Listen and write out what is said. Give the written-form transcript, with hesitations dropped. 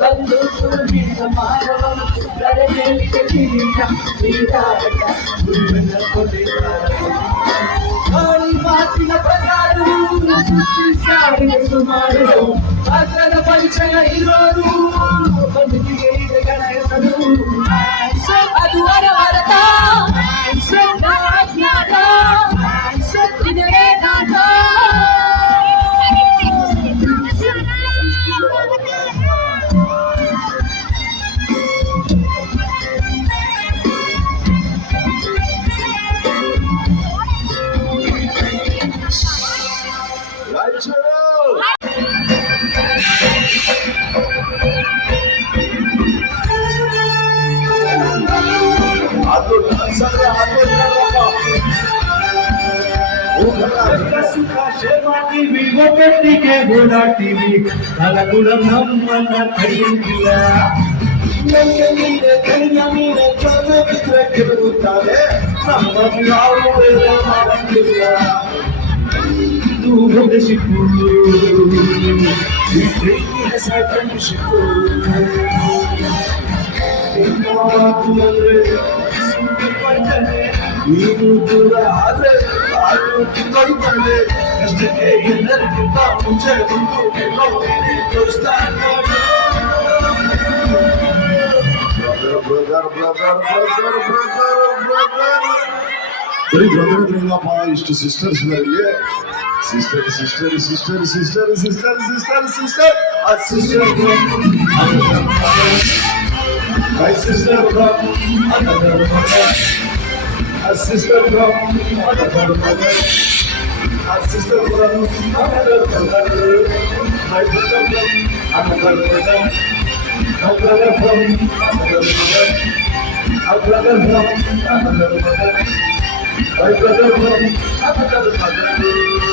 ಬಂದು ಸುಳ್ಳಿನ ಮಾನವನು ಕರೆದೇಳಿಕೆ ನೀರಾಟ ಗಾಳಿ ಮಾತಿನ ಪ್ರಕಾರವು ಸುತ್ತಿ ಸಾವಿರ ಸುಮಾರು ಅದರ ಪರಿಚಯ ಇರೋರು ಬದುಕಿಗೆ ಇದೆ ಗಣಸರು ಅದು ವರವರತ ಅಜ್ಞಾತ ಇದರೇ ನಾಟ ಒಟ್ಟಿಗೆ ಓಡಾಡ್ತೀವಿ ಕಲಗುಡಂ ನಮ್ಮನ್ನ ಕೈಯಂಗಿಲ್ಲ ನೀನೆ ಕೈಯ ನೀನೆ ಚಂದಿದ್ರೆ ಗೆಲ್ಲುತ್ತಾರೆ ನಮ್ಮನ್ನು ಯಾವುದೇ ಮಾಡಂಗಿಲ್ಲ ಇದು ಹೊಡೆಸಿಟ್ಟು ಈ ಪ್ರೀತಿಯ ಸಾಕಂಡಿಸಿಟ್ಟು ಮಾತು ಅಂದ್ರೆ ಸುಮ್ಮನೆ ನೀನು ದೂರ ಆದ್ರೆ ತೊಯ್ತಾನೆ ಅಷ್ಟಕ್ಕೆ ಎಲ್ಲರಿಗಿಂತ ಮುಂಚೆ ಬಂದು ಬರೀ ಬ್ರದರ್ಗಳಪ್ಪ ಇಷ್ಟು ಸಿಸ್ಟರ್ಸ್ ಇಲ್ಲಿ sister sister sister sister sister sister sister ಆ sister my sister from another mother, a sister from another mother, a sister from another mother, my brother from another mother, my brother from another mother, a brother from another mother, my brother from another mother.